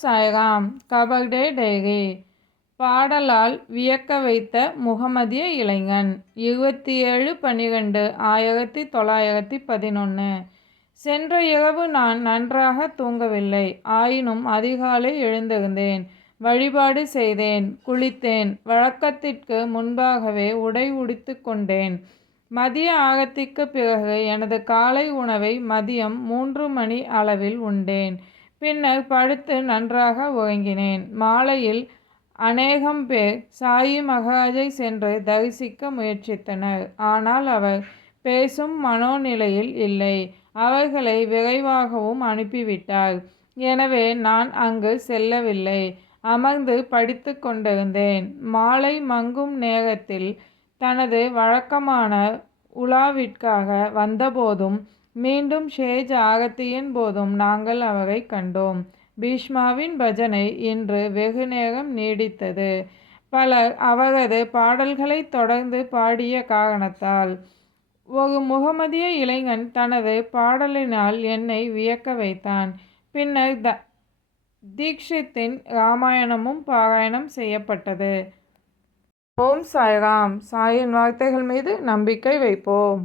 Sairam. கபர்டே diary. பாடலால் வியக்க வைத்த முகமதிய இளைஞன். 27/12/1911. சென்ற இரவு நான் நன்றாக தூங்கவில்லை. ஆயினும் அதிகாலை எழுந்திருந்தேன். வழிபாடு செய்தேன். குளித்தேன். வழக்கத்திற்கு முன்பாகவே உடை உடுத்து கொண்டேன். மதிய ஆகத்திற்கு பிறகு எனது காலை உணவை மதியம் 3 மணி அளவில் உண்டேன். பின்னர் படுத்து நன்றாக உறங்கினேன். மாலையில் அநேகம் பேர் சாயி மகாராஜை சென்று தரிசிக்க முயற்சித்தனர். ஆனால் அவர் பேசும் மனோநிலையில் இல்லை. அவர்களை விரைவாகவும் அனுப்பிவிட்டார். எனவே நான் அங்கு செல்லவில்லை. அமர்ந்து படித்து கொண்டிருந்தேன். மாலை மங்கும் நேரத்தில் தனது வழக்கமான உலாவிற்காக வந்தபோதும் மீண்டும் ஷேஜ் ஆகத்தியின் போதும் நாங்கள் அவரை கண்டோம். பீஷ்மாவின் பஜனை இன்று வெகு நேரம் நீடித்தது. பலர் அவரது பாடல்களை தொடர்ந்து பாடிய காரணத்தால். ஒரு முகமதிய இளைஞன் தனது பாடலினால் என்னை வியக்க வைத்தான். பின்னர் தீக்ஷித்தின் இராமாயணமும் பாராயணம் செய்யப்பட்டது. ஓம் சாய்ராம். சாயின் வார்த்தைகள் மீது நம்பிக்கை வைப்போம்.